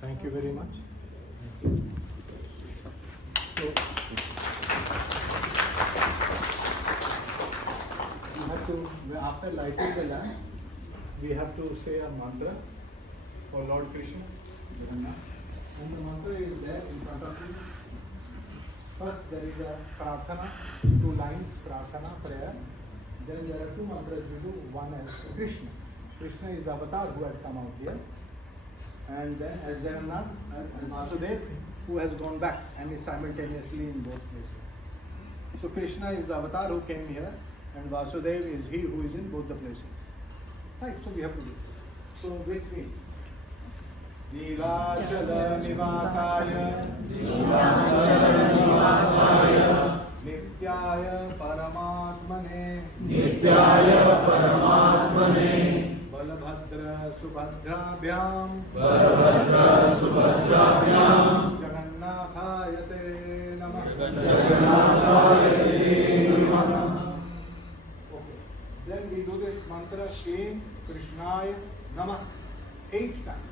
Thank you very much. So, after lighting the lamp, we have to say a mantra for Lord Krishna. And the mantra is there in front of you. First, there is a prarthana, 2 lines, prarthana, prayer. Then there are 2 mantras we do. One is Krishna. Krishna is the avatar who had come out here. And then Jagannath and Vasudev, who has gone back and is simultaneously in both places. So Krishna is the avatar who came here, and Vasudev is he who is in both the places. Right, so we have to do it. So with me. Nilachala Nivasaya Nityaya Paramatmane Balabhadra Subhadrabhyam Jagannathayate Namah. Okay. Then we do this mantra Shri Krishnaya Namah 8 times.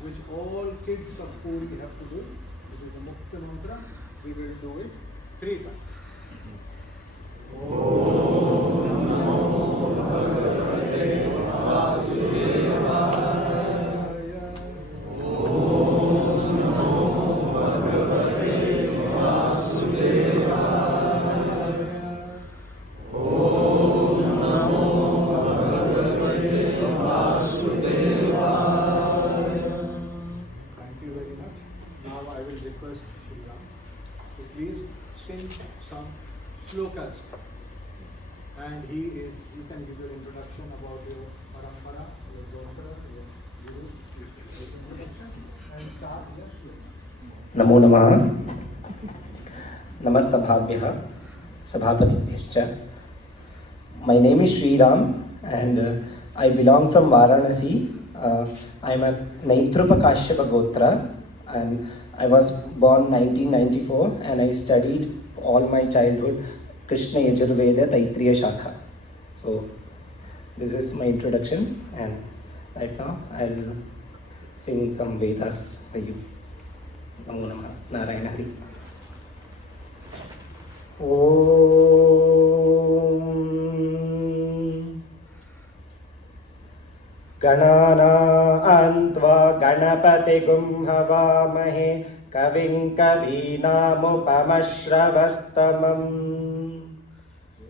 Which all kids of Puri have to do. This is the Mukta mantra. We will do it 3 times. Om Namo Bhagavate Vasudevaya. Om Namo Bhagavate Vasudevaya. Om Namo Bhagavate Vasudevaya. Request Shri Ram to please sing some slokas, and he is, you can give your introduction about your parampara, your gotra, your guru, and start your sloka. Namo Namaha. Namasabhabhyah Sabhapatibhyascha. My name is Sri Ram, and I belong from Varanasi. I am a Naitrupa Kashyapa Gotra, and I was born 1994, and I studied all my childhood Krishna Yajurveda Taitriya Shakha. So this is my introduction, and right now I'll sing some Vedas for you. Namo Namah Narayana Hari. Om Ganana Antva Ganapati Gum Havamahe Kavim Kavinamupamashravastamam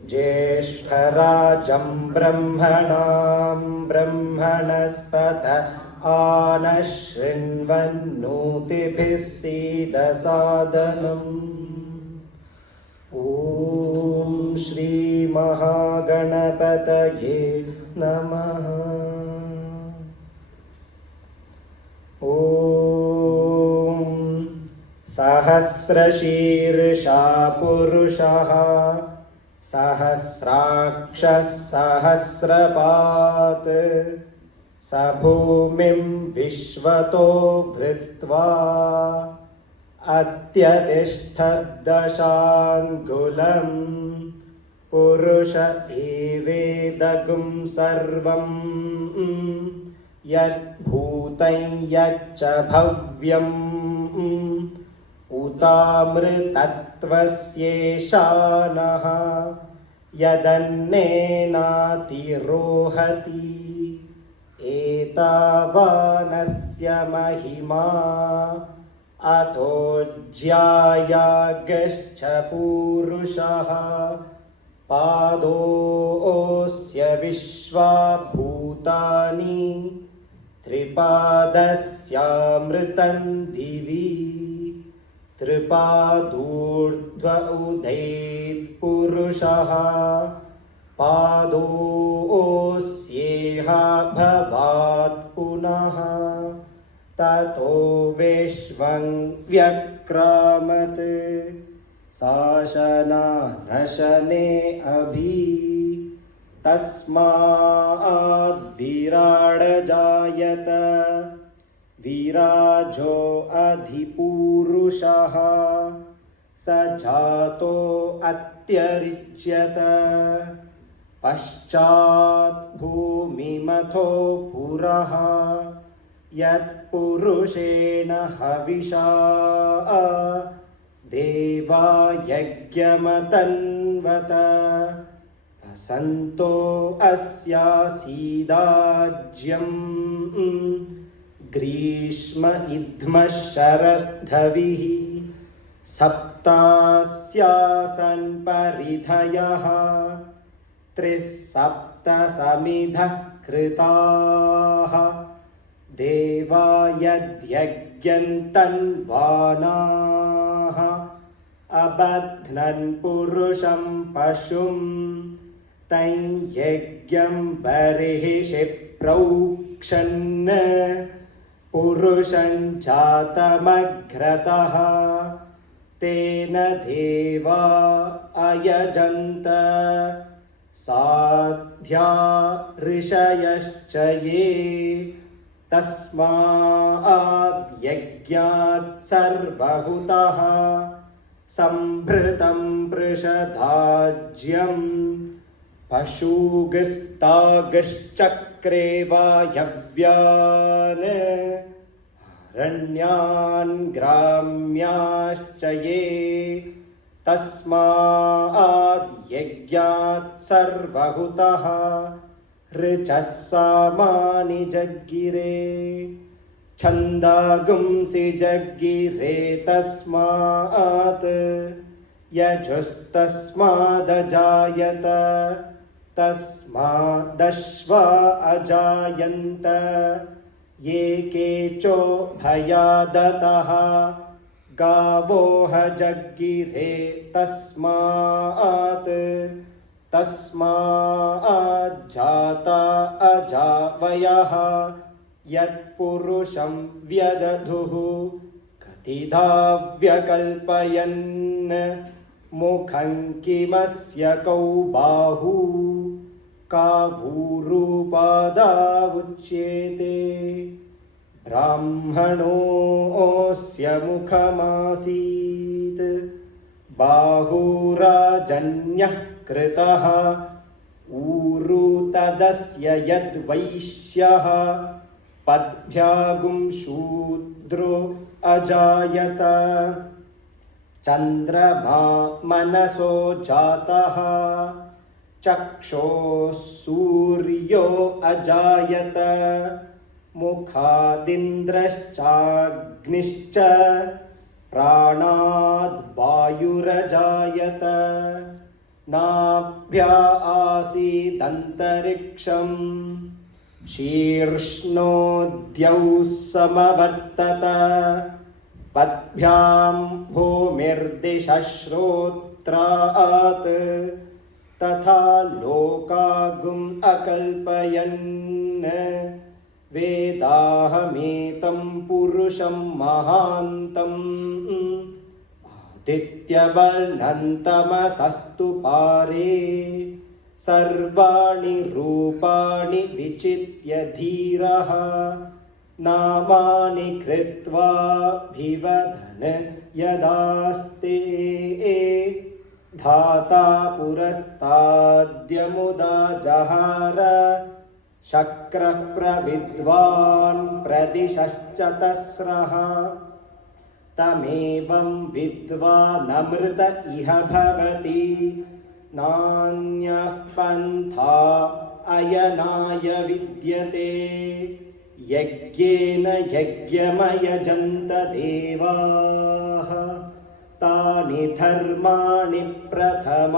Jeshtarajam Brahmanam Brahmanaspata Anashrinvannutibhisida Sadhanam. Om Shri Mahaganapataye Namaha. Om Sahasrashirša Purushaha सहस्राक्षः सहस्रपात् स भूमिं विश्वतो भृत्वा अत्यतिष्ठद्दशाङ्गुलं पुरुष एवेदगुं सर्वं यद्भूतं यच्च भव्यम् उतामृतत्वस्येषानः यदन्नेनातिरोहति एतावानस्य महिमा अतो ज्यायागश्च पूरुषः पादोऽस्य विश्वाभूतानि त्रिपादस्यामृतं दिवि त्रिपादूर्ध्व उदेत् पुरुषः पादोऽस्येह भवात् पुनः ततो विश्वं व्यक्रामत् शासना नशने अभि तस्माद् जायत विराजो अधिपूरुषः स जातो अत्यरिच्यत पश्चात् भूमिमथो पुरः यत्पुरुषेण हविषा देवा यज्ञमतन्वत असन्तो अस्यासीदाज्यम् ग्रीष्म इद्मः शरद्धविः सप्तास्यासन् परिधयः त्रिसप्तसमिधः कृताः देवा यद्यज्ञन्तन्वानाः अबध्नन् पुरुषं पशुं तं यज्ञं बर्हिषि प्रोक्षन् पुरुषं जातमग्रतः तेन देवा अयजन्त साध्या ऋषयश्च ये तस्माद् यज्ञात् सर्वहुतः सम्भृतं पृषदाज्यं पशुगस्तागश्चक्रे वायव्यान् रण्यान् ग्राम्याश्च ये तस्माद् यज्ञात् सर्वहुतः ऋचः सामानि जग्गिरे छन्दागुंसि जग्गिरे तस्मात् यजुस्तस्मादजायत तस्मादश्वा अजायन्त ये केचो भयादतः गावोह जग्गिरे तस्मात् तस्माज्जाता अजावयः यत्पुरुषं व्यदधुः कतिधा व्यकल्पयन् मुखं किमस्य कौ बाहू कावूरूपादा उच्येते ब्राह्मणोऽस्य मुखमासीत् बाहुराजन्यः कृतः ऊरू तदस्य यद्वैश्यः पद्भ्यागुं शूद्रो अजायत चन्द्रमा मनसो जातः चक्षोः सूर्यो अजायत मुखादिन्द्रश्चाग्निश्च प्राणाद् वायुरजायत नाभ्या आसीदन्तरिक्षं शीर्ष्णोद्यौ समवर्तत पद्भ्यां भूमिर्दिशश्रोत्रात् तथा लोकागुम् अकल्पयन् वेदाहमेतं पुरुषं महान्तम् दित्यवर्णन्तमसस्तु पारे सर्वाणि रूपाणि विचित्य धीरः नामानि कृत्वाभिवदन् यदास्ते धाता पुरस्ताद्यमुदा जहार शक्रः प्रविद्वान् प्रदिशश्च तस्रः तमेवं विद्वानमृत इह भवति नान्यः पन्था अयनाय विद्यते यज्ञेन यज्ञमयजन्त देवाः तानि धर्माणि प्रथमान्यासन्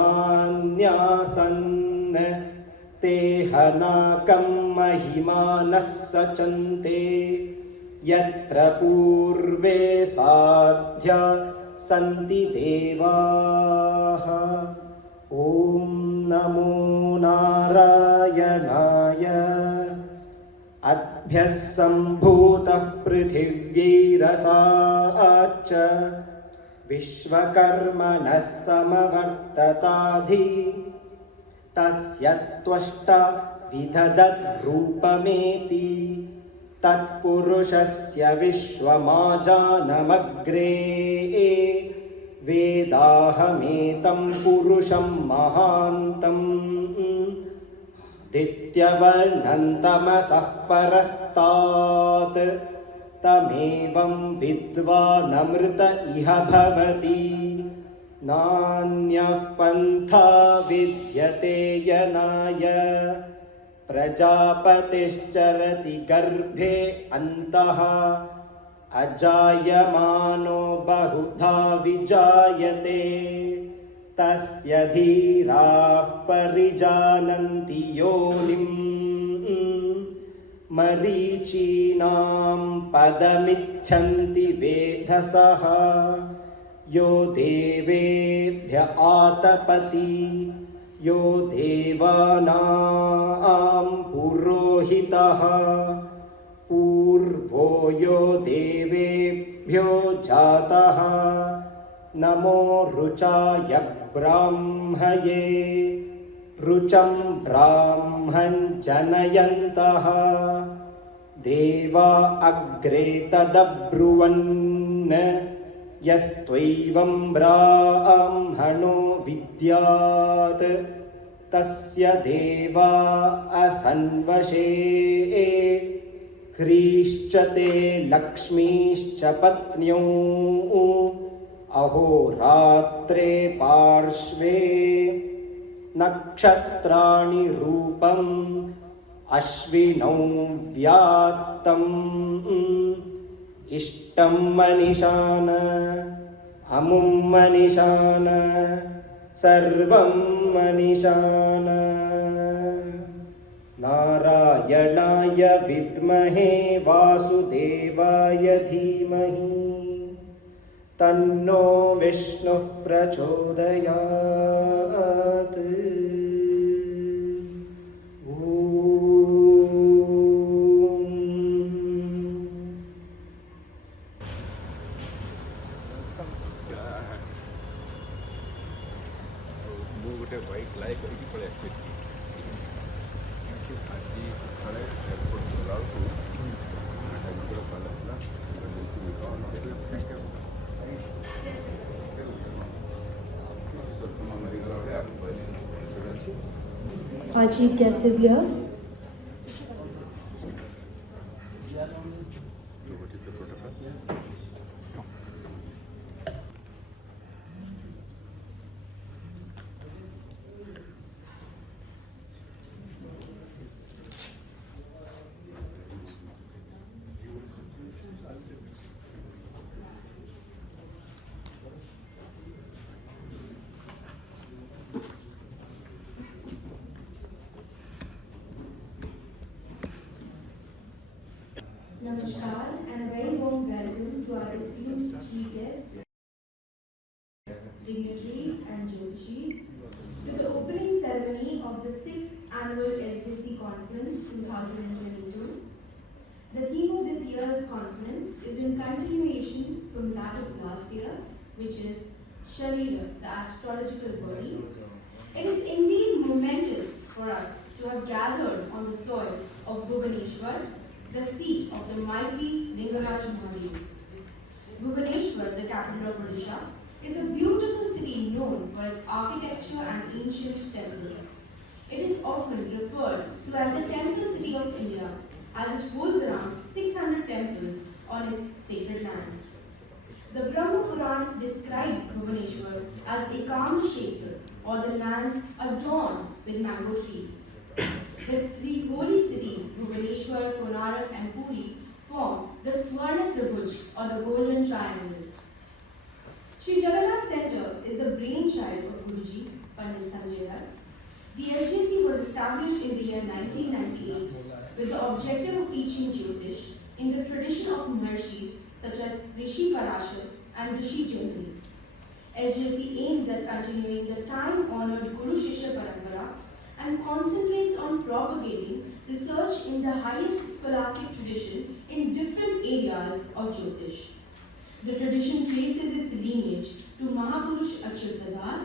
ते हनाकं महिमानः सचन्ते यत्र पूर्वे साध्या सन्ति देवाः ॐ नमो नारायणाय अद्भ्यः सम्भूतः पृथिव्यैरसाच्च विश्वकर्मणः समवर्तताधि तस्य त्वष्टा विदधद्रूपमेति तत्पुरुषस्य विश्वमाजानमग्रे वेदाहमेतं पुरुषं महान्तम् दित्यवर्णन्तमसः परस्तात् तमेवं विद्वानमृत इह भवति नान्यः पन्था विद्यते यनाय प्रजापतिश्चरति गर्भे अन्तः अजायमानो बहुधा विजायते तस्य धीराः परिजानन्ति योनिम् मरीचीनां पदमिच्छन्ति वेधसः यो देवेभ्य आतपति यो देवानां पुरोहितः पूर्वो यो देवेभ्यो जातः नमो रुचाय ब्राह्मये रुचं ब्राह्मं जनयन्तः देवा अग्रे तदब्रुवन् यस्त्वैवं ब्राह्मणो विद्यात् तस्य देवा असन्वशे ह्रीश्च ते लक्ष्मीश्च पत्न्यौ अहोरात्रे पार्श्वे नक्षत्राणि रूपम् अश्विनौ व्यात्तम् इष्टं मनिषान अमुं मनिषान सर्वं मनिषान नारायणाय विद्महे वासुदेवाय धीमहि तन्नो विष्णुः प्रचोदयात् white light for SJC. ଆଜି ସକାଳେ ଏୟାରପୋର୍ଟ ଗଲାବେଳକୁ Hyderabad ପାଲାଥିଲା Our chief guest is here. Namaskar and a very warm welcome to our esteemed chief guests, dignitaries and jyotishis to the opening ceremony of the 6th annual SJC conference 2022. The theme of this year's conference is in continuation from that of last year, which is Sharira, the astrological body, it is indeed momentous for us to have gathered on the soil of Bhubaneswar, the seat of the mighty Lingaraj Mahadev. Bhubaneswar, the capital of Odisha, is a beautiful city known for its architecture and ancient temples. It is often referred to as the temple city of India, as it holds around 600 temples on its sacred land. The Brahma Puran describes Bhubaneswar as Ekam Kshetra, or the land adorned with mango trees. The three holy cities, Bhubaneswar, Konark and Puri, form the Swarna Tribhuj, or the Golden Triangle. Sri Jagannath Center is the brainchild of Guruji, Pandit Sanjay Dutt. The SJC was established in the year 1998 with the objective of teaching Jyotish in the tradition of Maharshis such as Rishi Parashar and Rishi Jindal. SJC aims at continuing the time-honored Guru Shishya Parampara and concentrates on propagating research in the highest scholastic tradition in different areas of Jyotish. The tradition traces its lineage to Mahapurush Achyuta Das,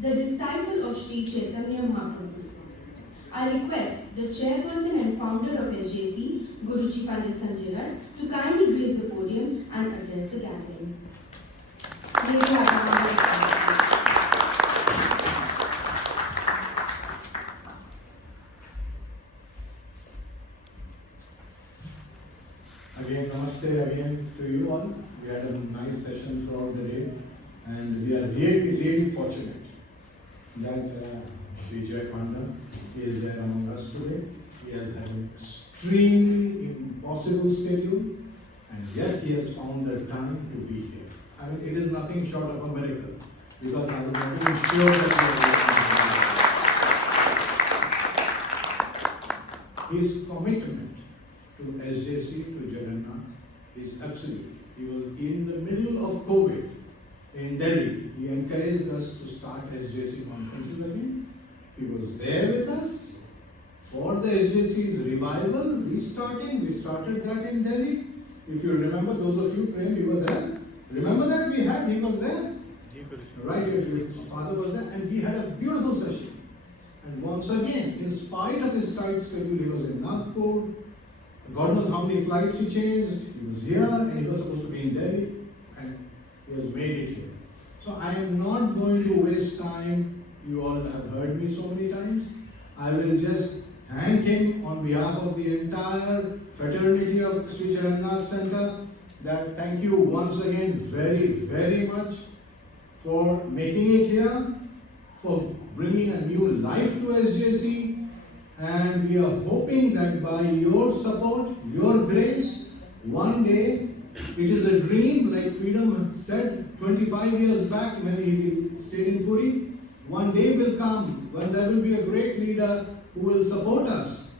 the disciple of Sri Chaitanya Mahaprabhu. I request the chairperson and founder of SJC, Guruji Pandit Sanjay Dutt, to kindly grace the podium and address the gathering. Again, namaste again to you all. We had a nice session throughout the day, and we are really, really fortunate that Sri Jai Panda is there among us today. He has had an extremely impossible schedule, and yet he has found the time to be here. I mean, it is nothing short of a miracle, because I was not even sure that he was his commitment to SJC, to Jagannath, is absolute. He was in the middle of COVID in Delhi. He encouraged us to start SJC conferences again. He was there with us for the SJC's revival, restarting. We started that in Delhi. If you remember, those of you trained, you were there. Remember that he was there? Right, his father was there, and we had a beautiful session. And once again, in spite of his tight schedule, he was in Nagpur. God knows how many flights he changed. He was here, and he was supposed to be in Delhi, and he has made it here. So I am not going to waste time. You all have heard me so many times. I will just thank him on behalf of the entire fraternity of Sri Jagannath Center. That thank you once again very, very much for making it here, for bringing a new life to SJC, and we are hoping that by your support, your grace, one day, it is a dream, like Freedom said 25 years back when he stayed in Puri, one day will come when there will be a great leader who will support us,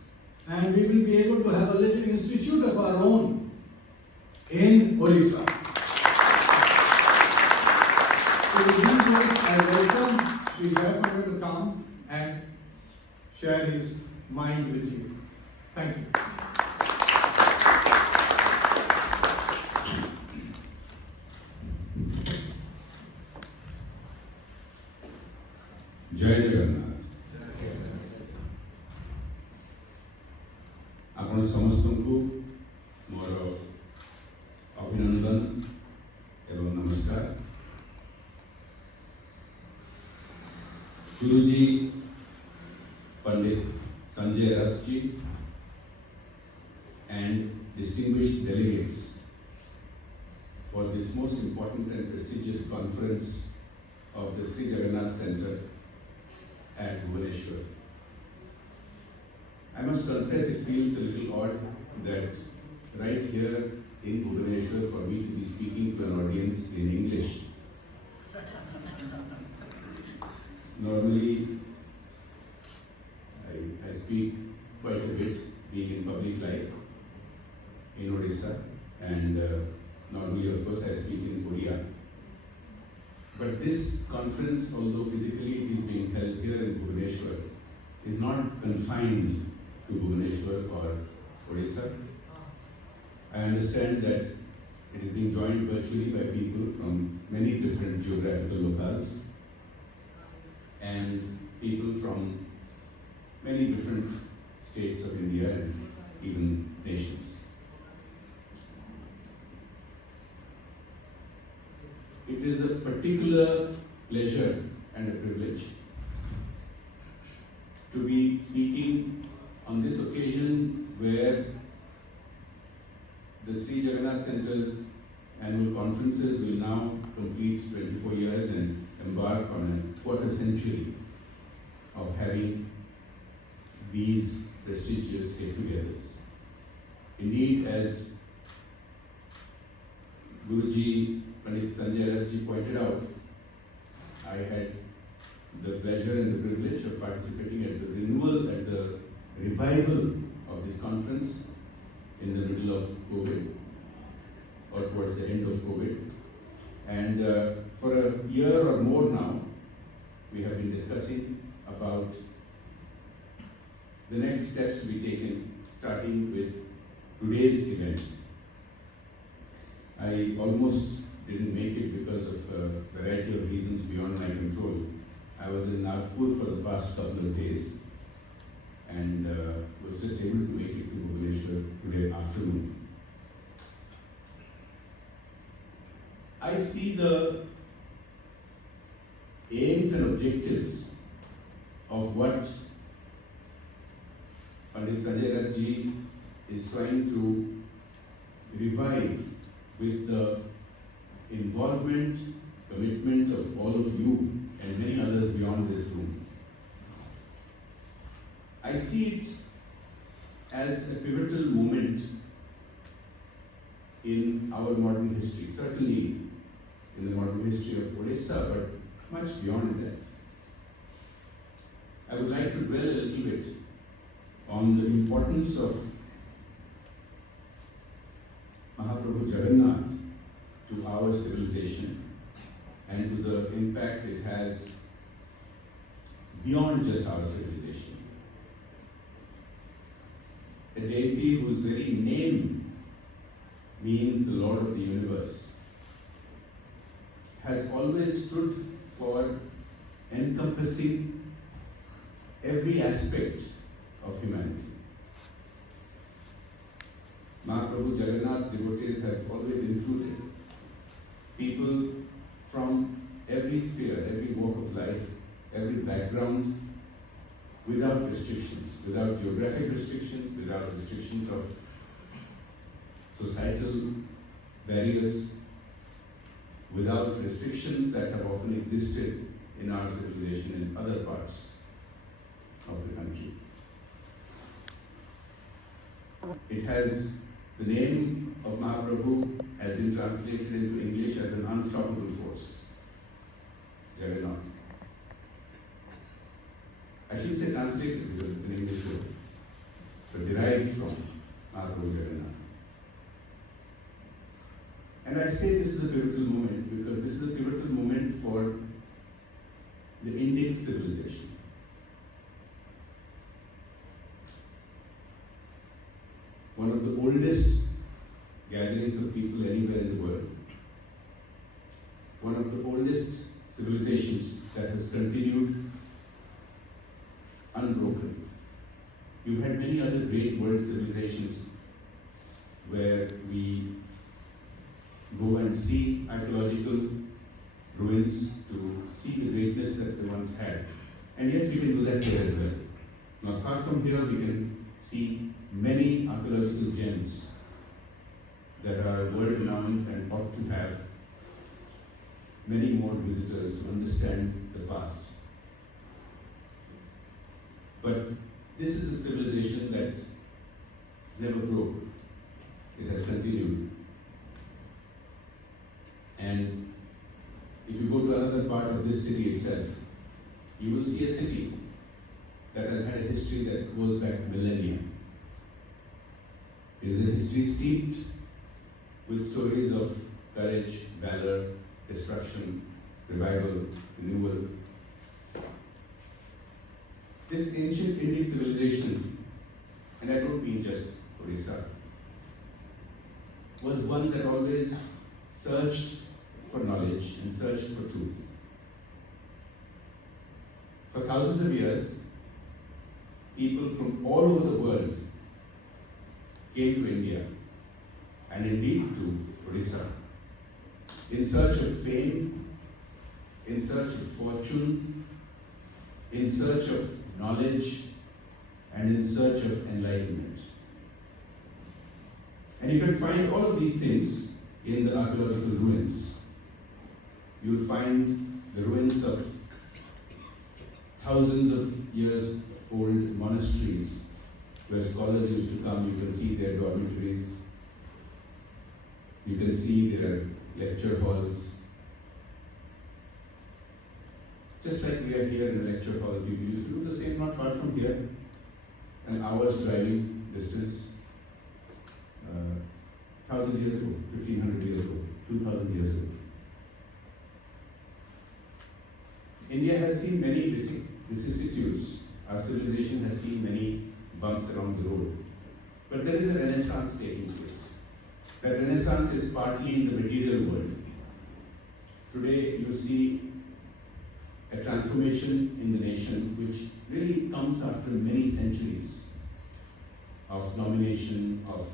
and we will be able to have a little institute of our own in Odisha. So with these words, I welcome Sri Jai Panda to come and share his mind with you. Thank you. ଜୟ ଜଗନ୍ନାଥ। ଆପଣ ସମସ୍ତଙ୍କୁ ମୋର ଅଭିନନ୍ଦନ ଏବଂ ନମସ୍କାର। गुरुजी Pandit Sanjay Dutt ji and distinguished delegates for this most important and prestigious conference of the Sri Jagannath Center at Bhubaneswar. I must confess it feels a little odd that right here in Bhubaneswar for me to be speaking to an audience in English. Normally, I speak quite a bit being in public life in Odisha, and normally of course I speak in Odia. But this conference, although physically it is being held here in Bhubaneswar, is not confined to Bhubaneswar or Odisha. I understand that It is being joined virtually by people from many different geographical locales and people from many different states of India and even nations. It is a particular pleasure and a privilege to be speaking on this occasion where the Sri Jagannath Centre's annual conferences will now complete 24 years and embark on a quarter century of having these prestigious get-togethers. Indeed, as Guruji Pandit Sanjay Rathji pointed out, I had the pleasure and the privilege of participating at the revival of this conference in the middle of COVID, or towards the end of COVID. And for a year or more now, we have been discussing about the next steps to be taken, starting with today's event. I almost didn't make it because of a variety of reasons beyond my control. I was in Nagpur for the past couple of days and was just able to make it to Bhubaneswar today afternoon. I see the aims and objectives of what Pandit Sanjay Rathji is trying to revive with the involvement, commitment of all of you and many others beyond this room. I see it as a pivotal moment in our modern history, certainly in the modern history of Odisha, but much beyond that. I would like to dwell a little bit on the importance of Mahaprabhu Jagannath to our civilization and to the impact it has beyond just our civilization. A deity whose very name means the Lord of the universe has always stood for encompassing every aspect of humanity. Mahaprabhu Jagannath's devotees have always included people from every sphere, every walk of life, every background, without restrictions, without geographic restrictions, without restrictions of societal barriers, without restrictions that have often existed in our civilization in other parts of the country. It has, the name of Mahaprabhu has been translated into English as an unstoppable force, Jagannath. I shouldn't say translated because it's an English word, but derived from Mahaprabhu Jagannath. And I say this is a pivotal moment because this is a pivotal moment for the Indian civilization. One of the oldest gatherings of people anywhere in the world. One of the oldest civilizations that has continued unbroken. You've had many other great world civilizations where we go and see archaeological ruins to see the greatness that they once had. And yes, we can do that here as well. Not far from here, we can see many archaeological gems that are world-renowned and ought to have many more visitors to understand the past. But this is a civilization that never broke. It has continued. And if you go to another part of this city itself, you will see a city that has had a history that goes back millennia. It is a history steeped with stories of courage, valor, destruction, revival, renewal. This ancient Indian civilization, and I don't mean just Odisha, was one that always searched for knowledge and searched for truth. For thousands of years, people from all over the world came to India and indeed to Odisha in search of fame, in search of fortune, in search of knowledge, and in search of enlightenment. And you can find all of these things in the archaeological ruins. You will find the ruins of thousands of years old monasteries where scholars used to come. You can see their dormitories. You can see their lecture halls. Just like we are here in the lecture hall, people used to do the same not far from here, an hour's driving distance. 1,000 years ago, 1,500 years ago, 2,000 years ago. India has seen many vicissitudes. Our civilization has seen many bumps along the road. But there is a renaissance taking place. That renaissance is partly in the material world. Today you see a transformation in the nation which really comes after many centuries of domination, of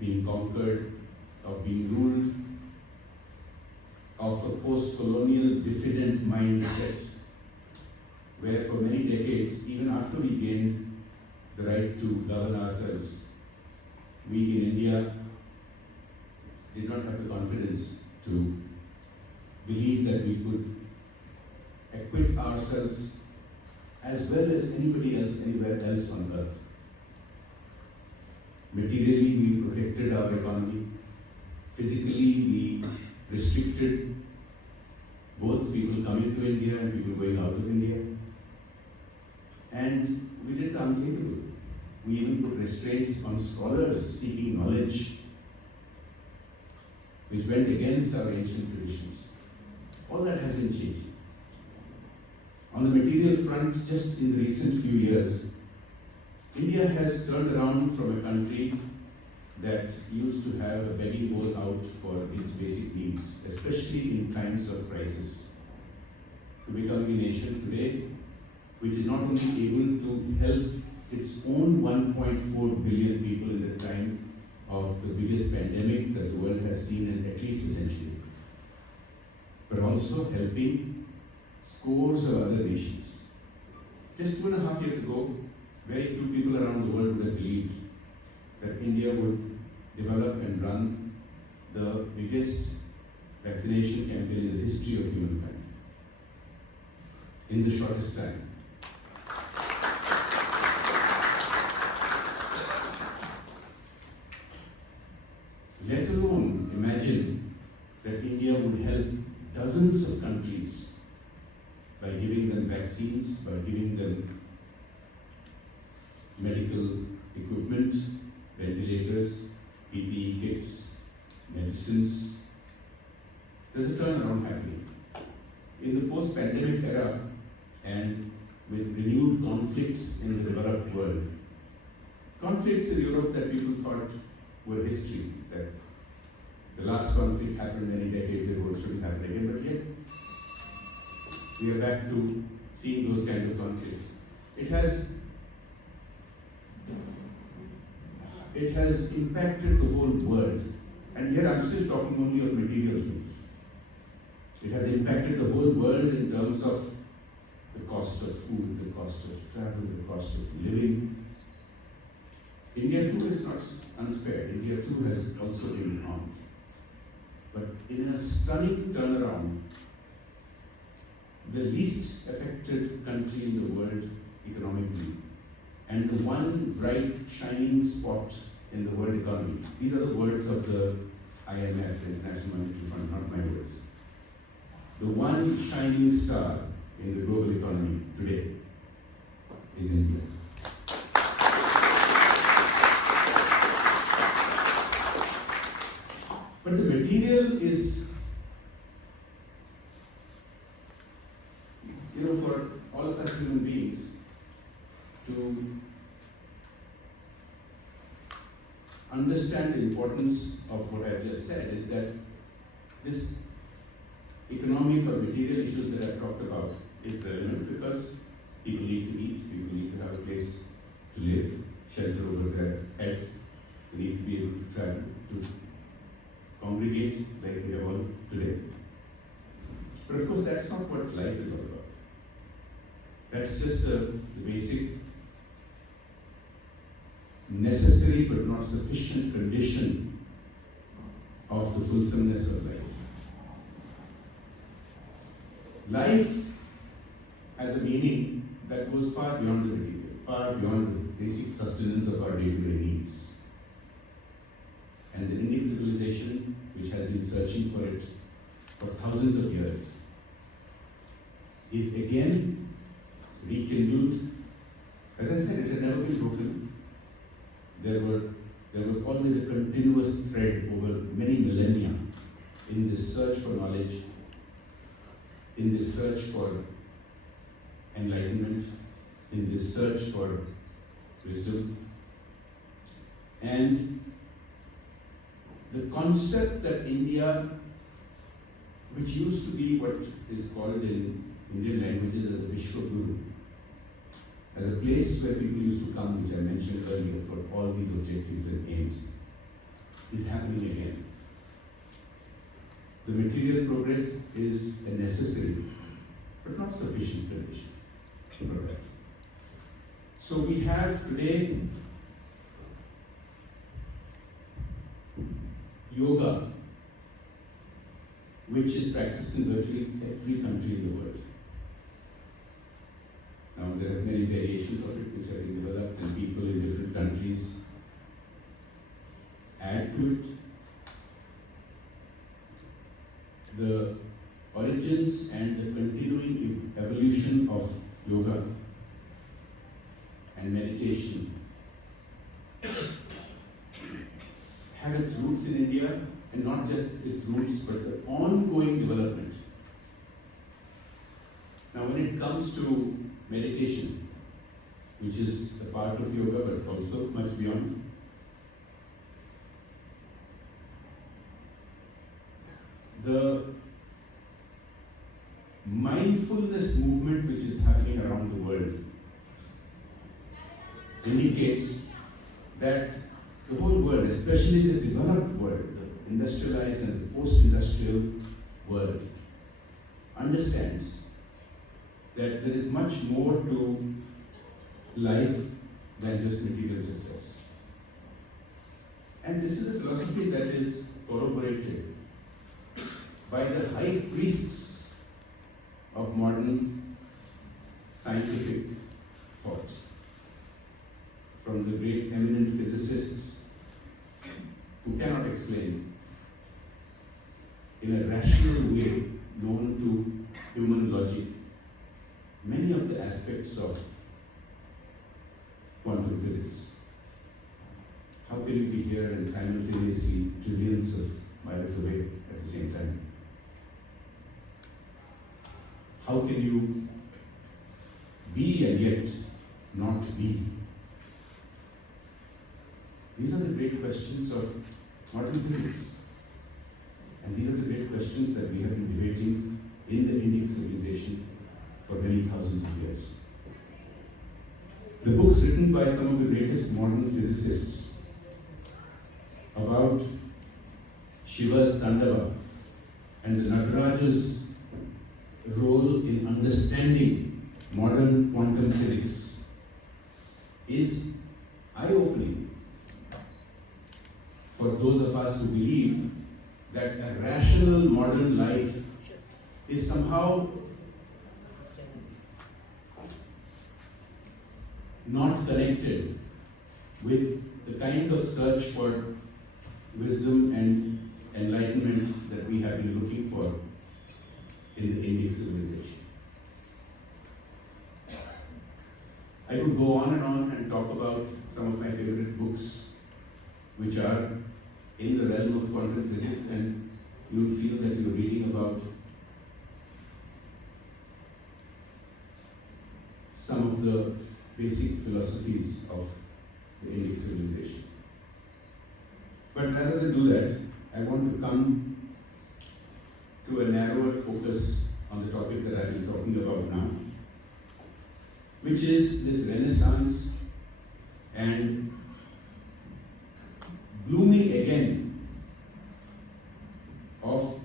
being conquered, of being ruled, of a post-colonial diffident mindset, where for many decades, even after we gained the right to govern ourselves, we in India did not have the confidence to believe that we could equip ourselves as well as anybody else anywhere else on earth. Materially, we protected our economy. Physically, we restricted both people coming to India and people going out of India. And we did the unthinkable. We even put restraints on scholars seeking knowledge, which went against our ancient traditions. All that has been changed. On the material front, just in the recent few years, India has turned around from a country that used to have a begging bowl out for its basic needs, especially in times of crisis, to becoming a nation today which is not only able to help its own 1.4 billion people in the time of the biggest pandemic that the world has seen in at least a century, but also helping scores of other nations. Just 2.5 years ago, very few people around the world would have believed that India would develop and run the biggest vaccination campaign in the history of humankind in the shortest time. Let alone imagine that India would help dozens of countries by giving them vaccines, by giving them medical equipment, ventilators, PPE kits, medicines. There's a turnaround happening. In the post-pandemic era and with renewed conflicts in the developed world, conflicts in Europe that people thought were history, that the last conflict happened many decades ago, it shouldn't happen again, but yet we are back to seeing those kind of conflicts. It has impacted the whole world. And here I'm still talking only of material things. It has impacted the whole world in terms of the cost of food, the cost of travel, the cost of living. India too is not unspared. India too has also been harmed. But in a stunning turnaround, the least affected country in the world economically, and the one bright shining spot in the world economy. These are the words of the IMF, the International Monetary Fund, not my words. The one shining star in the global economy today is India. But the material is, for all of us human beings to understand the importance of what I've just said is that this economic or material issues that I've talked about is relevant because people need to eat, people need to have a place to live, shelter over their heads, they need to be able to travel, to congregate like we have all today. But of course, that's not what life is all about. That's just the basic, necessary but not sufficient condition of the fulsomeness of life. Life has a meaning that goes far beyond the material, far beyond the basic sustenance of our day-to-day needs. And the Indic civilization, which has been searching for it for thousands of years, is again rekindled. As I said, it had never been broken. There was always a continuous thread over many millennia in this search for knowledge, in this search for enlightenment, in this search for wisdom. And the concept that India, which used to be what is called in Indian languages as a Vishwaguru, as a place where people used to come, which I mentioned earlier, for all these objectives and aims, is happening again. The material progress is a necessary, but not sufficient condition for that. So we have today yoga, which is practiced in virtually every country in the world. Now, there are many variations of it which have been developed, and people in different countries add to it. The origins and the continuing evolution of yoga and meditation have its roots in India, and not just its roots, but the ongoing development. Now, when it comes to meditation, which is a part of yoga, but also much beyond, the mindfulness movement which is happening around the world indicates that the whole world, especially the developed world, the industrialized and the post-industrial world, understands that there is much more to life than just material success. And this is a philosophy that is corroborated by the high priests of modern scientific thought, from the great eminent physicists who cannot explain in a rational way known to human logic many of the aspects of quantum physics. How can you be here and simultaneously trillions of miles away at the same time? How can you be and yet not be? These are the great questions of modern physics. And these are the great questions that we have been debating in the Indic civilization for many thousands of years. The books written by some of the greatest modern physicists about Shiva's Tandava and the Nataraja's role in understanding modern quantum physics is eye-opening for those of us who believe that a rational modern life is somehow not connected with the kind of search for wisdom and enlightenment that we have been looking for in the Indic civilization. I could go on and talk about some of my favorite books, which are in the realm of quantum physics, and you'll feel that you're reading about some of the basic philosophies of the Indic civilization. But rather than do that, I want to come to a narrower focus on the topic that I've been talking about now, which is this renaissance and blooming again of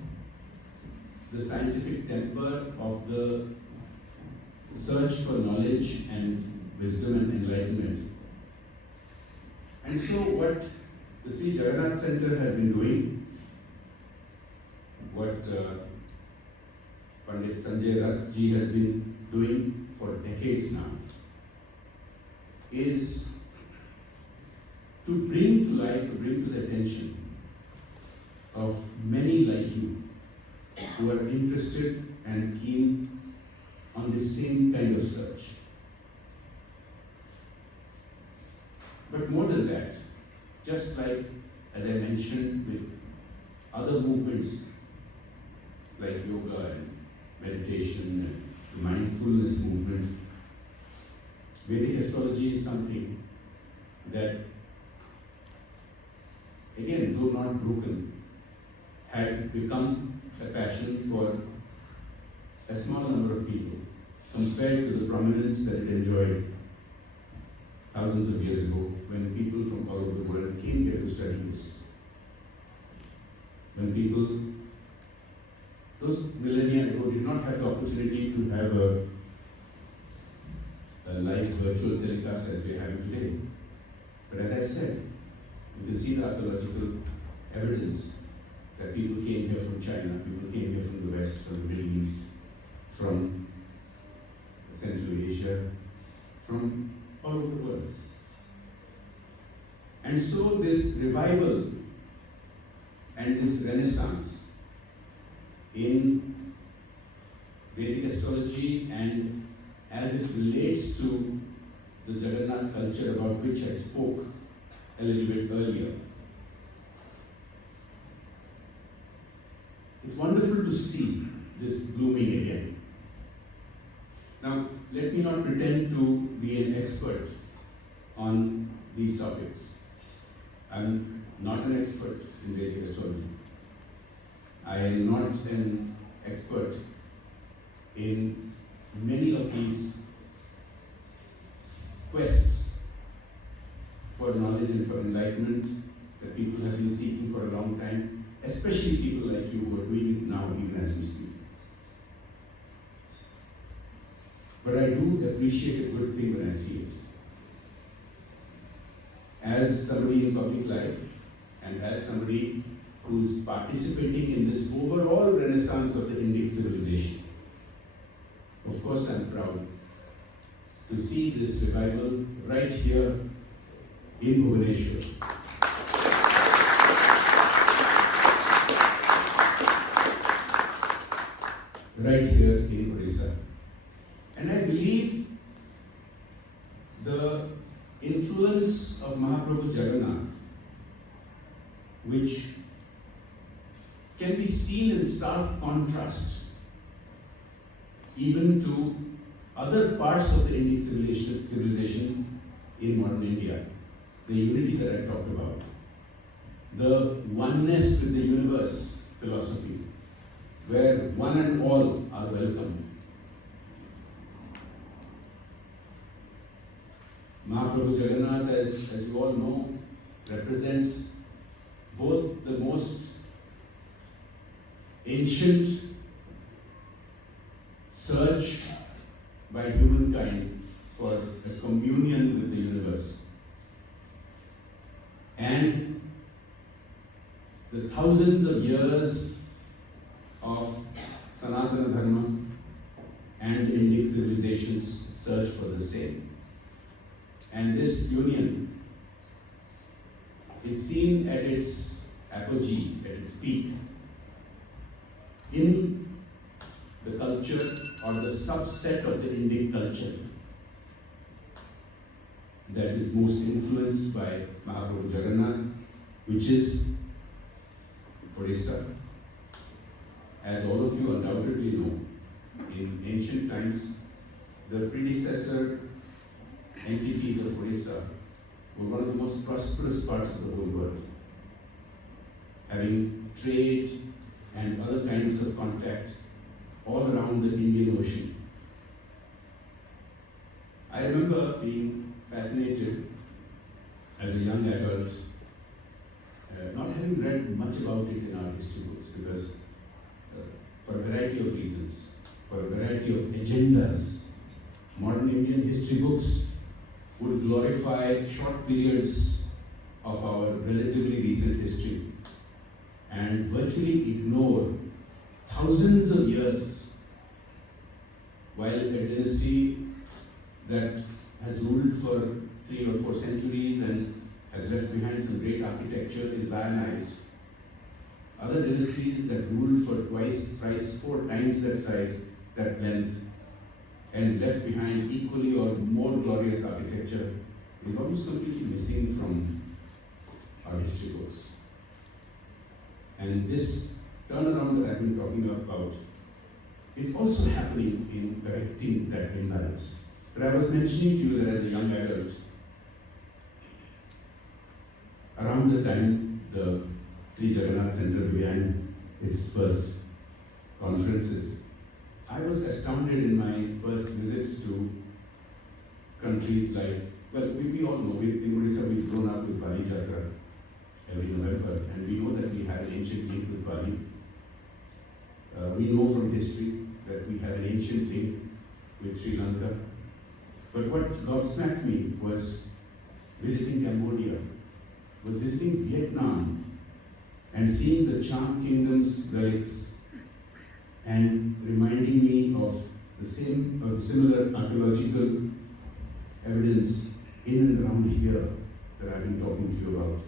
the scientific temper, of the search for knowledge and wisdom and enlightenment. And so what the Sri Jagannath Center has been doing, what Pandit Sanjay Rath ji has been doing for decades now, is to bring to light, to bring to the attention of many like you who are interested and keen on this same kind of search. But more than that, just like, as I mentioned, with other movements like yoga and meditation and the mindfulness movement, Vedic astrology is something that, again, though not broken, had become a passion for a small number of people compared to the prominence that it enjoyed thousands of years ago when people from all over the world came here to study this. When people, those millennia ago, did not have the opportunity to have a live virtual telecast as we are having today. But as I said, you can see the archaeological evidence that people came here from China, people came here from the West, from the Middle East, from Central Asia, from all over the world. And so this revival and this renaissance in Vedic astrology and as it relates to the Jagannath culture about which I spoke a little bit earlier. It's wonderful to see this blooming again. Now, let me not pretend to be an expert on these topics. I'm not an expert in Vedic astrology. I am not an expert in many of these quests for knowledge and for enlightenment that people have been seeking for a long time, especially people like you who are doing it now, even as we speak. But I do appreciate a good thing when I see it. As somebody in public life and as somebody who's participating in this overall renaissance of the Indic civilization, of course I'm proud to see this revival right here in Bhubaneswar. Right here in Odisha. And I believe the influence of Mahaprabhu Jagannath, which can be seen in stark contrast even to other parts of the Indic civilization in modern India. The unity that I talked about, the oneness with the universe philosophy, where one and all are welcome. Mahaprabhu Jagannath, as you all know, represents both the most ancient search by humankind for a communion with the universe and the thousands of years of Sanatana Dharma and the Indic civilization's search for the same. And this union is seen at its apogee, at its peak, in the culture or the subset of the Indic culture that is most influenced by Mahaprabhu Jagannath, which is Odisha. As all of you undoubtedly know, in ancient times, the predecessor entities of Odisha were one of the most prosperous parts of the whole world. having trade and other kinds of contact all around the Indian Ocean. I remember being fascinated as a young adult, not having read much about it in our history books because for a variety of reasons, for a variety of agendas, modern Indian history books would glorify short periods of our relatively recent history and virtually ignore thousands of years, while a dynasty that has ruled for 3 or 4 centuries and has left behind some great architecture is lionized. Other dynasties that ruled for twice, thrice, 4 times that size, that length, and left behind equally or more glorious architecture is almost completely missing from our history books. And this turnaround that I've been talking about is also happening in correcting that imbalance. But I was mentioning to you that as a young adult, around the time the Sri Jagannath Center began its first conferences, I was astounded in my first visits to countries like, well, we all know, in Odisha we've grown up with Bali Jatra every November, and we know that we had an ancient link with Bali. We know from history that we had an ancient link with Sri Lanka. But what gobsmacked me was visiting Cambodia, was visiting Vietnam, and seeing the Cham Kingdom's relics and reminding me of the same or similar archaeological evidence in and around here that I've been talking to you about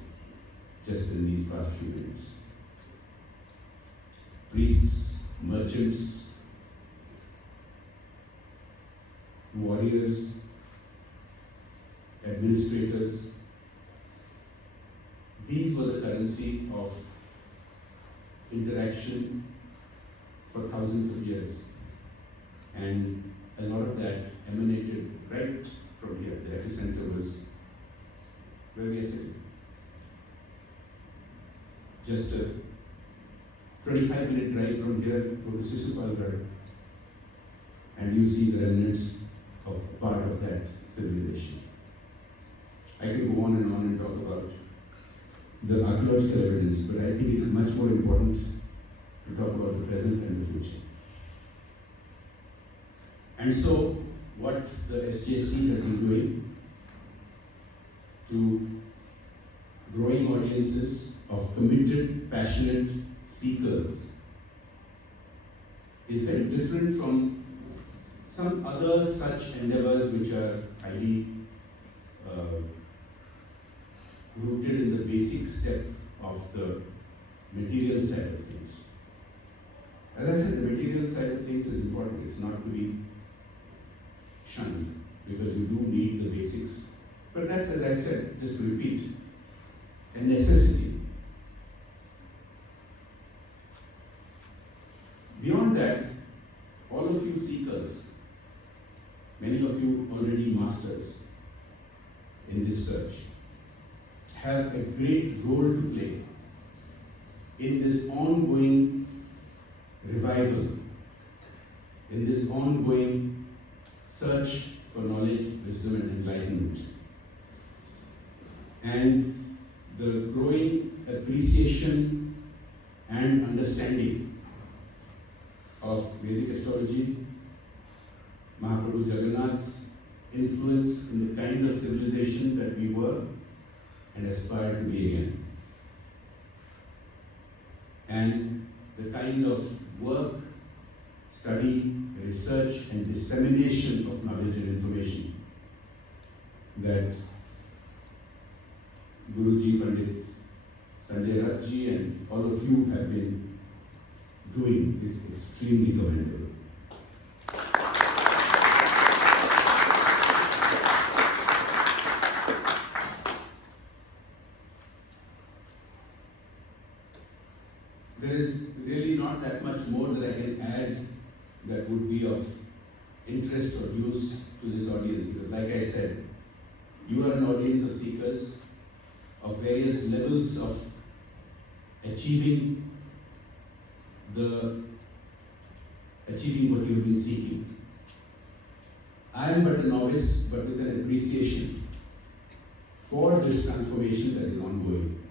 just in these past few minutes. Priests, merchants, warriors, administrators, these were the currency of interaction for thousands of years. And a lot of that emanated right from here. The epicenter was where we are sitting. Just a 25-minute drive from here to Sisupalgarh, and you see the remnants of part of that civilization. I can go on and talk about the archaeological evidence, but I think it is much more important to talk about the present and the future. And so, what the SJC has been doing to growing audiences of committed, passionate seekers is very different from some other such endeavors which are highly rooted in the basic step of the material side of things. As I said, the material side of things is important. It's not to be shunned because you do need the basics. But that's, as I said, just to repeat, a necessity. Beyond that, all of you seekers, many of you already masters in this search, have a great role to play in this ongoing revival, in this ongoing search for knowledge, wisdom, and enlightenment. And the growing appreciation and understanding of Vedic astrology, Mahaprabhu Jagannath's influence in the kind of civilization that we were and aspire to be again. And the kind of work, study, research, and dissemination of knowledge and information that Guruji, Pandit Sanjay Rathji, and all of you have been doing is extremely commendable. There is really not that much more that I can add that would be of interest or use to this audience, because like I said, you are an audience of seekers of various levels of achieving what you've been seeking. I am but a novice, but with an appreciation for this transformation that is ongoing.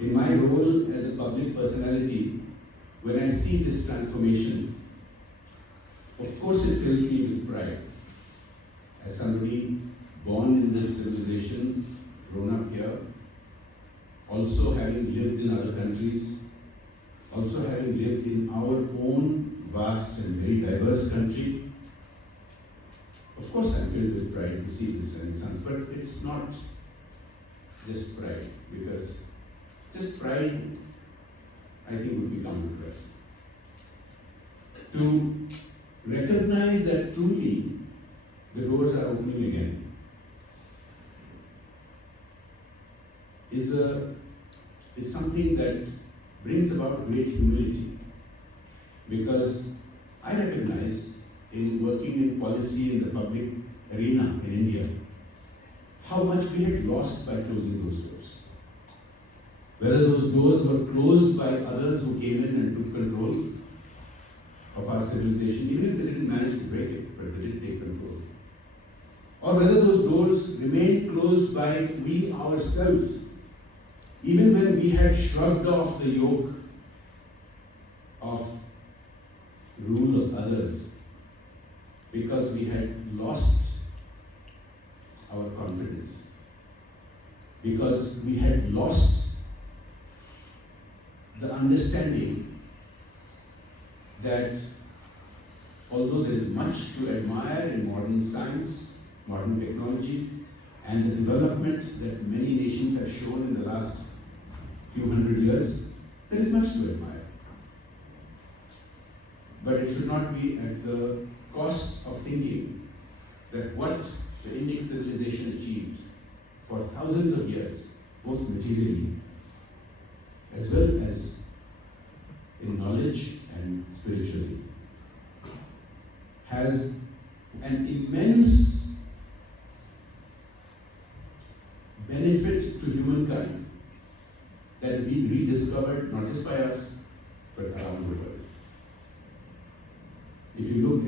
In my role as a public personality, when I see this transformation, of course it fills me with pride. As somebody born in this civilization, grown up here, also having lived in other countries, also having lived in our own vast and very diverse country, of course I'm filled with pride to see this renaissance, but it's not just pride, because just pride, I think, would be counterproductive. To recognize that truly the doors are opening again is something that brings about great humility, because I recognize in working in policy in the public arena in India how much we had lost by closing those doors. Whether those doors were closed by others who came in and took control of our civilization, even if they didn't manage to break it, but they did take control. Or whether those doors remained closed by we ourselves, even when we had shrugged off the yoke of rule of others, because we had lost our confidence, because we had lost the understanding that although there is much to admire in modern science, modern technology, and the development that many nations have shown in the last few hundred years, there is much to admire. But it should not be at the cost of thinking that what the Indic civilization achieved for thousands of years, both materially as well as in knowledge and spiritually, has an immense benefit to humankind that is being rediscovered not just by us, but around the world. If you look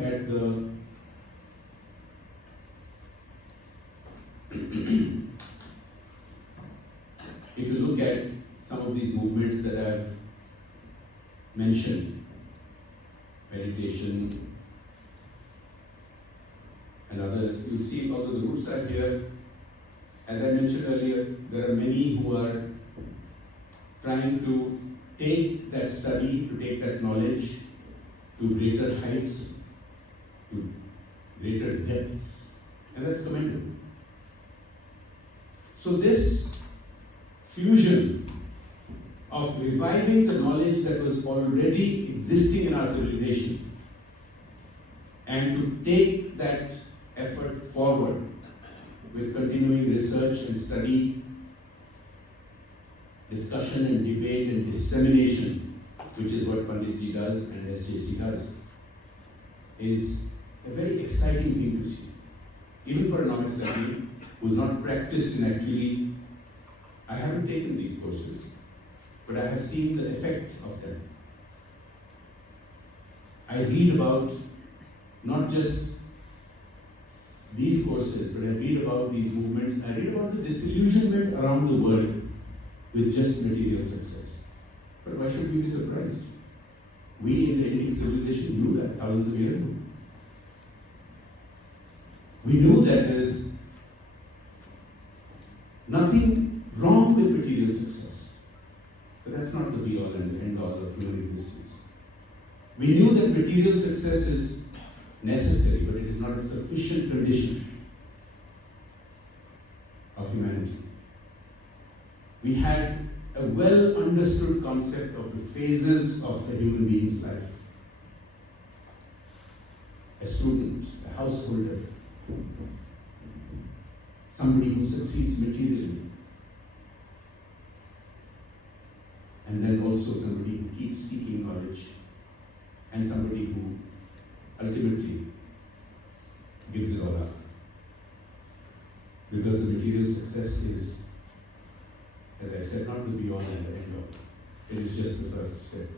at some of these movements that I've mentioned, meditation and others, you'll see although the roots are here, as I mentioned earlier, there are many who are trying to take that study, to take that knowledge to greater heights, to greater depths, and that's commendable. So this fusion of reviving the knowledge that was already existing in our civilization and to take that effort forward with continuing research and study, discussion and debate and dissemination, which is what Panditji does and SJC does, is a very exciting thing to see. Even for a novice like me, who's not practiced in actually, I haven't taken these courses, but I have seen the effect of them. I read about not just these courses, but I read about these movements, I read about the disillusionment around the world with just material success. But why should we be surprised? We in the Indic civilization knew that thousands of years ago. We knew that there is nothing wrong with material success. But that's not the be-all and end-all of human existence. We knew that material success is necessary, but it is not a sufficient condition of humanity. We had a well-understood concept of the phases of a human being's life. A student, a householder, somebody who succeeds materially, and then also somebody who keeps seeking knowledge, and somebody who ultimately gives it all up. Because the material success is as I said, not to be on and the end of. It is just the first step.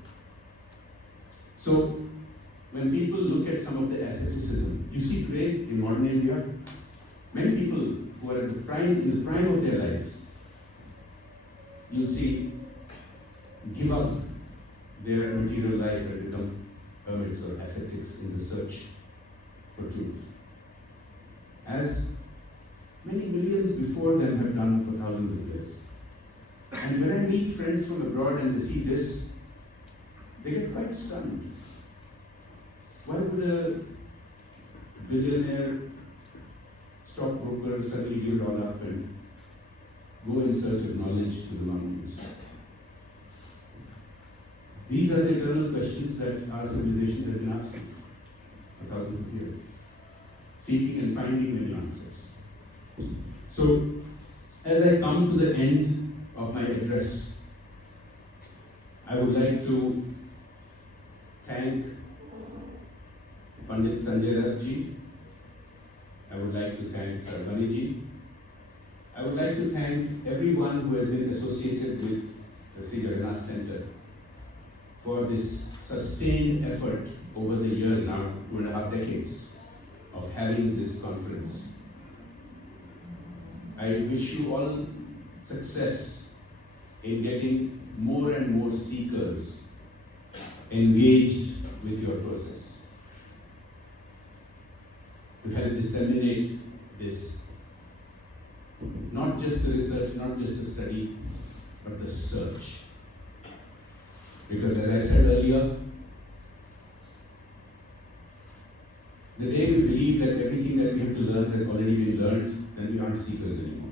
So, when people look at some of the asceticism, you see today in modern India, many people who are in the prime of their lives, you'll see, give up their material life and become hermits or ascetics in the search for truth. As many millions before them have done for thousands of years. And when I meet friends from abroad and they see this, they get quite stunned. Why would a billionaire stockbroker suddenly give it all up and go in search of knowledge to the mountains? These are the eternal questions that our civilization has been asking for thousands of years, seeking and finding many answers. So, as I come to the end of my address, I would like to thank Pandit Sanjay Rath ji. I would like to thank Sarvani ji. I would like to thank everyone who has been associated with the Sri Jagannath Center for this sustained effort over the years now, 2.5 decades, of having this conference. I wish you all success in getting more and more seekers engaged with your process, to help disseminate this, not just the research, not just the study, but the search. Because as I said earlier, the day we believe that everything that we have to learn has already been learned, then we aren't seekers anymore.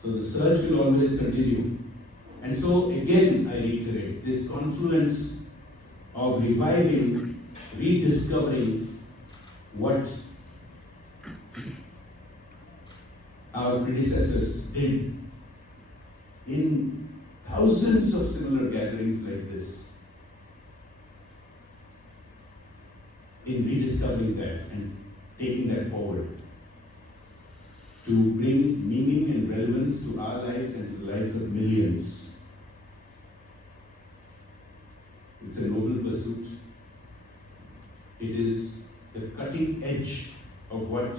So the search will always continue. And so again, I reiterate, this confluence of reviving, rediscovering what our predecessors did in thousands of similar gatherings like this, in rediscovering that and taking that forward to bring meaning and relevance to our lives and to the lives of millions. It's a noble pursuit. It is the cutting edge of what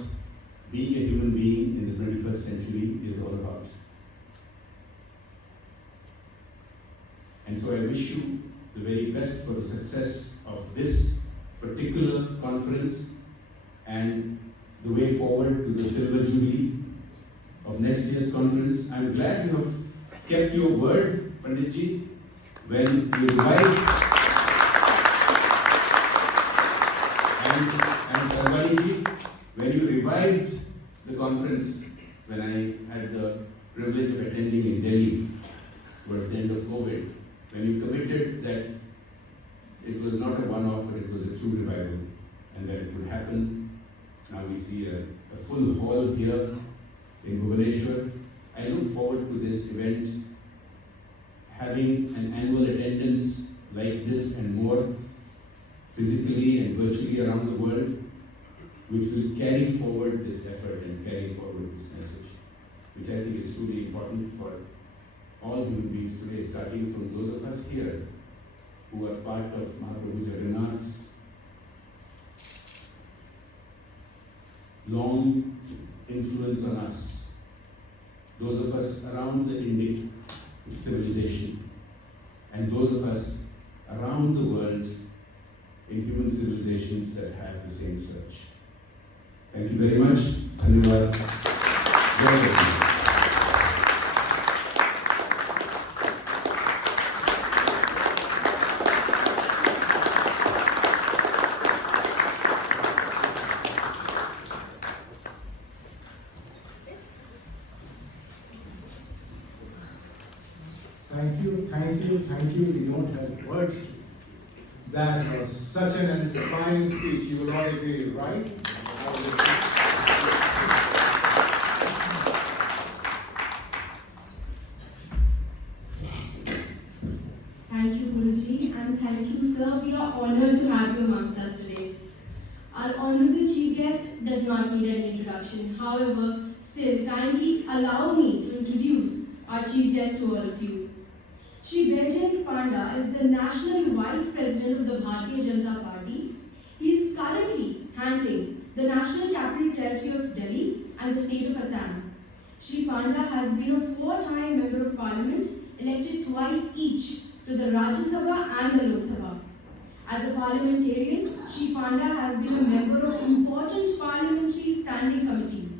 being a human being in the 21st century is all about. And so I wish you the very best for the success of this particular conference and the way forward to the Silver Jubilee of next year's conference. I'm glad you have kept your word, Panditji, when you revived, and Sarvaniji, when you revived the conference, when I had the privilege of attending in Delhi towards the end of COVID, when you committed that it was not a one-off, but it was a true revival, and that it would happen. Now we see a full hall here in Bhubaneswar. I look forward to this event having an annual attendance like this and more, physically and virtually around the world, which will carry forward this effort and carry forward this message, which I think is truly important for all human beings today, starting from those of us here who are part of Mahaprabhu Jagannath's long influence on us, those of us around the Indic civilization, and those of us around the world in human civilizations that have the same search. Thank you very much. And you are very welcome. Thank you. We don't have words. That was such an inspiring speech. You will all agree, right? Thank you, Guruji, and thank you, sir. We are honored to have you amongst us today. Our honorable chief guest does not need an introduction. introduction. However, still kindly allow me to introduce our chief guest to all of you. Shri Baijent Panda is the National Vice President of the Bharatiya Janata Party. He is currently handling the National Capital Territory of Delhi and the state of Assam. Shri Panda has been a 4-time Member of Parliament, elected twice each to the Rajya Sabha and the Lok Sabha. As a parliamentarian, Shri Panda has been a member of important parliamentary standing committees.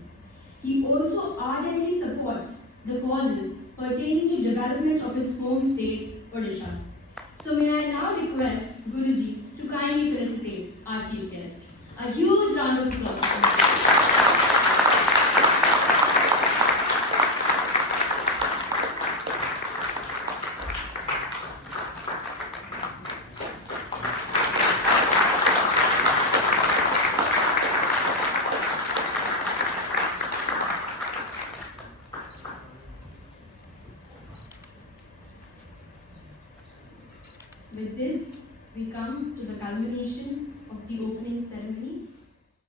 He also ardently supports the causes pertaining to development of his home state, Odisha. So may I now request Guruji to kindly felicitate our chief guest. A huge round of applause. With this, we come to the culmination of the opening ceremony.